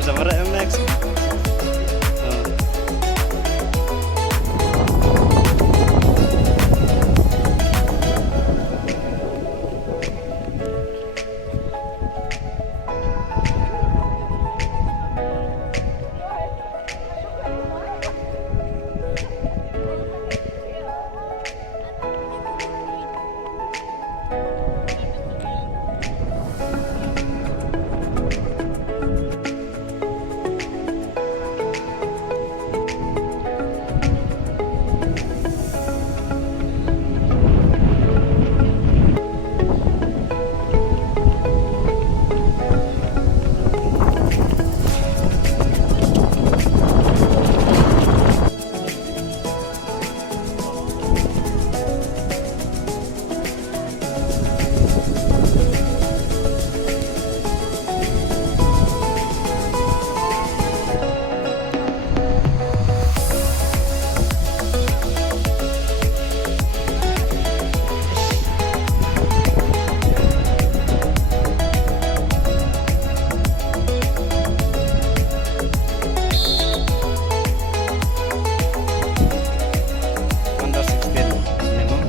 sama Max. Under 16 minimum.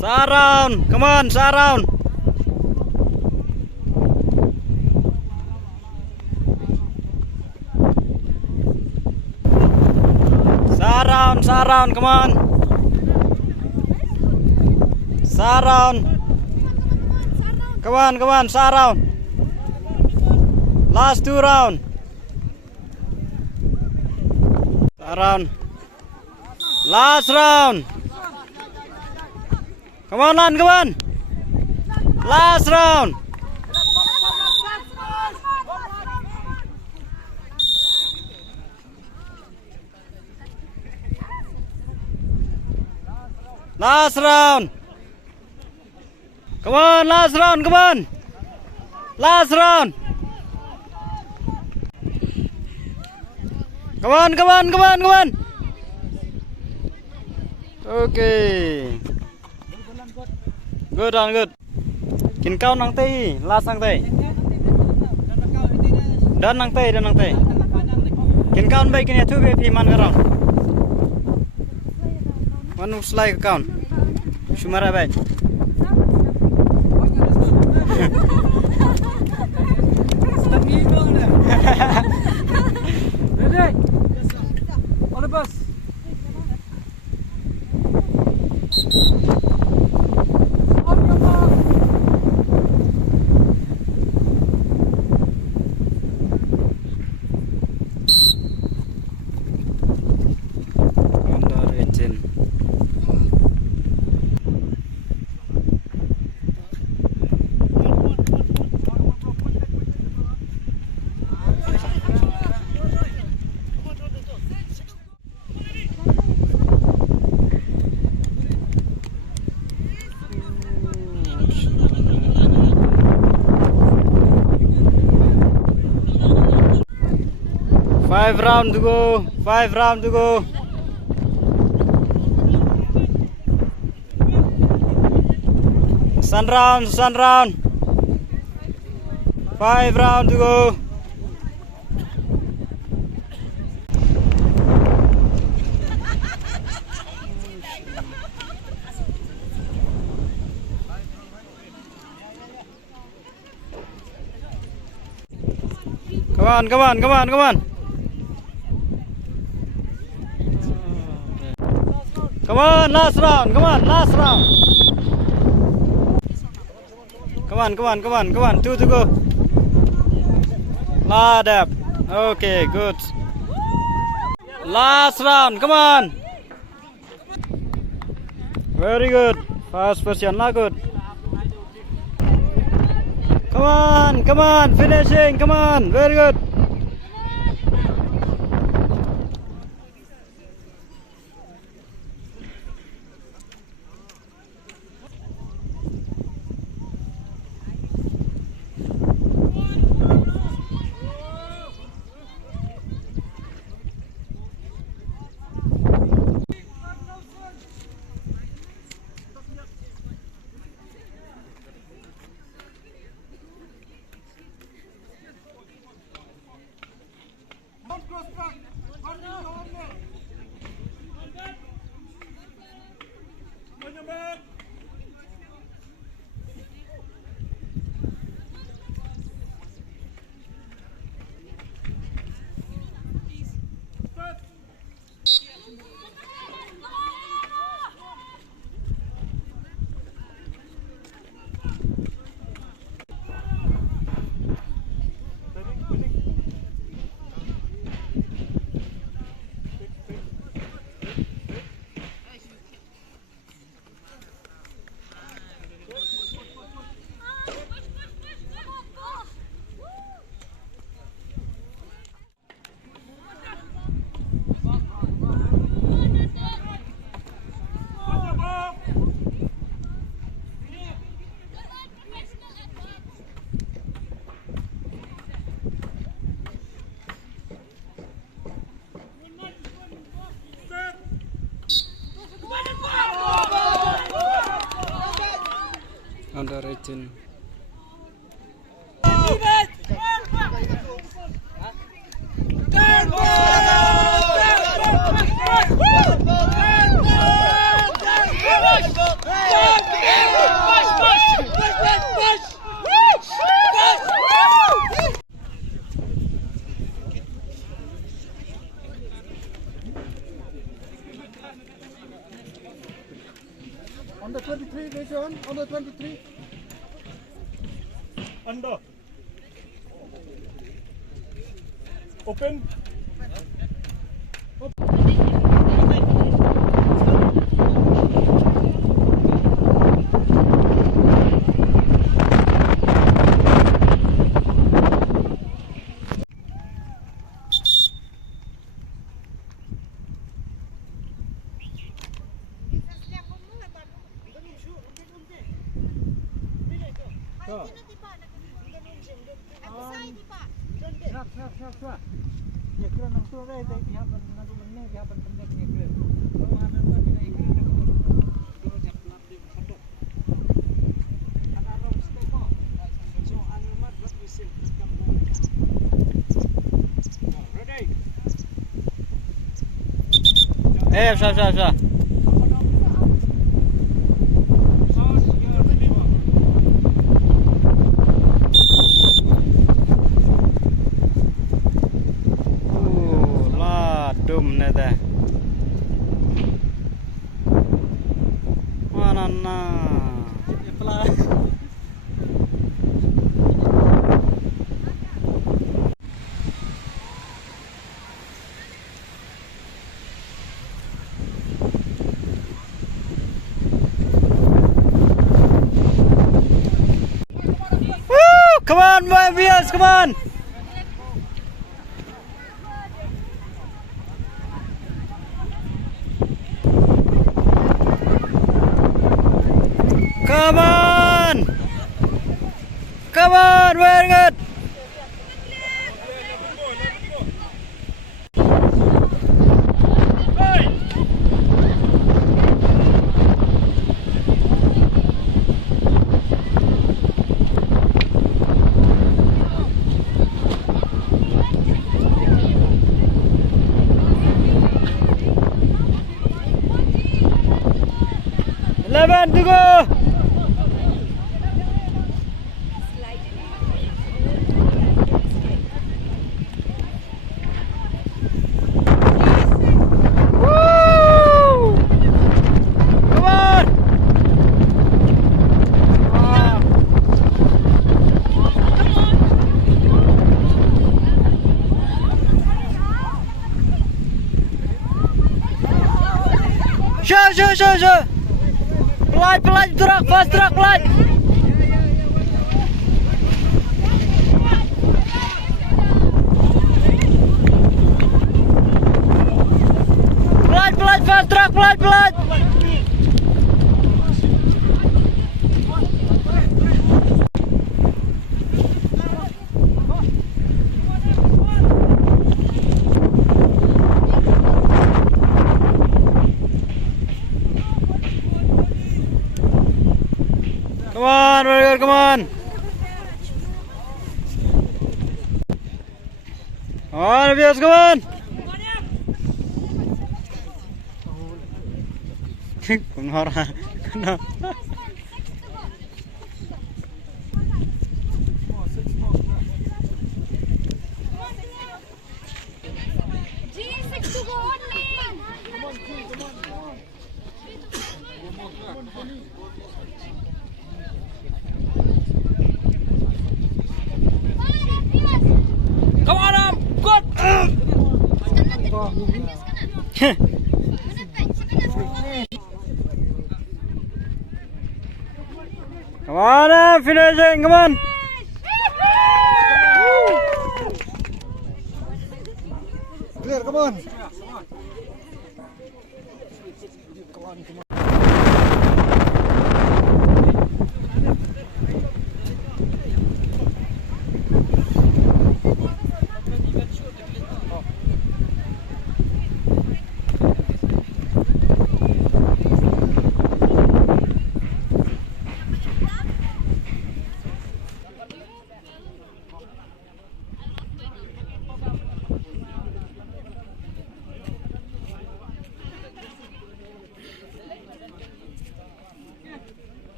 Surround, come on, surround. Surround, come on. Surround. Come on, surround. Last 2 round. Surround. Last round. Come on, Lan, come on. Last round. Last round. Come on, last round, come on. Last round. Come on. Okay. Good on good. Kin kau nang teh, last nang teh. Dan nang teh. Kin kau baik ini tu be piman garang. Manu slide account. Shumara baik. Ready? All the bus. Under 18. Five round to go. Sun round. 5 round to go. Come on. Come on, last round. Come Come on. Two to go. Ladap. Okay, good. Last round. Come on. Very good. First position, not good. Come on. Finishing. Come on. Very good. Under 18. On the 23, raise your hand. On the 23. Under. Open. Siap. Ya kira nang tu rai tai pihak nanti menang pihak penting ya kira. Kalau ada apa kita ikut dulu jak lambi satu. Ada round step kok. So anu mat buat mesin kamu. Ready. Siap. Nada. Mana na? Woo! Come on, my viewers, come on! Come on, very good. Eleven to go. Show. Pelan truck, fast truck, pelan. Pelan, fast truck, pelan. Come on, very good, come on. Come on, Abios, come on. Penghora. G6 to go only. Come on, good. Come on, finishing, come on. Clear, come on.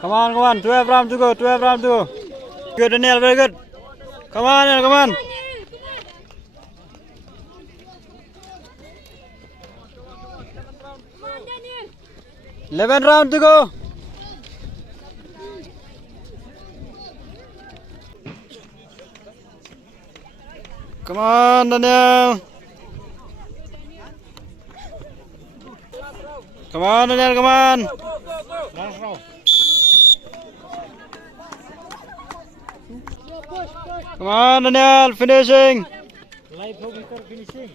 Come on, 12 rounds to go. Good, Daniel, very good. Come on, Daniel, come on. 11 rounds to go. Come on, Daniel. Come on, Daniel, come on. Come on, Daniel, finishing. Live hobitor finishing.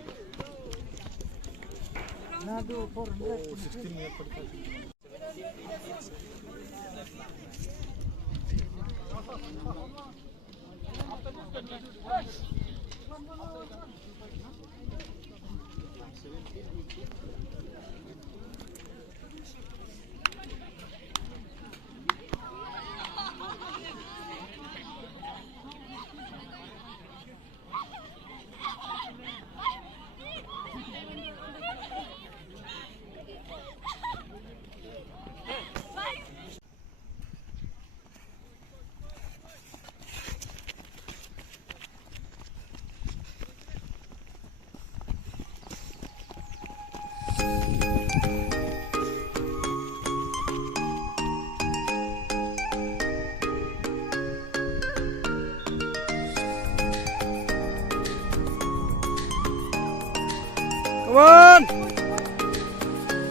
Nado 400 finishing.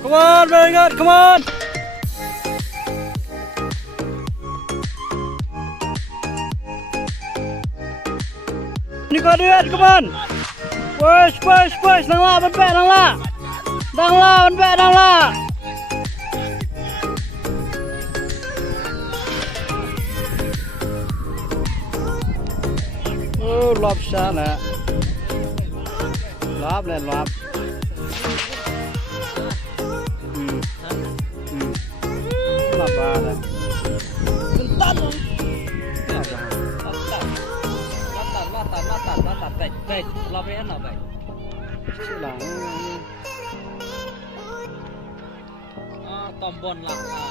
Come on, very good, come on. Nico, do it, come on. Push, đang la, bắn bẹ, đang la. Lọp xa nè. Lọp lên, lọp. Lọp vào nè. Lát đây, lọp đi hết nào vậy? Sự lỏng. Tòm bồn lặng à.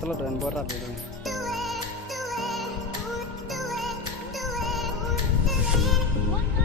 Telur dan borat itu. One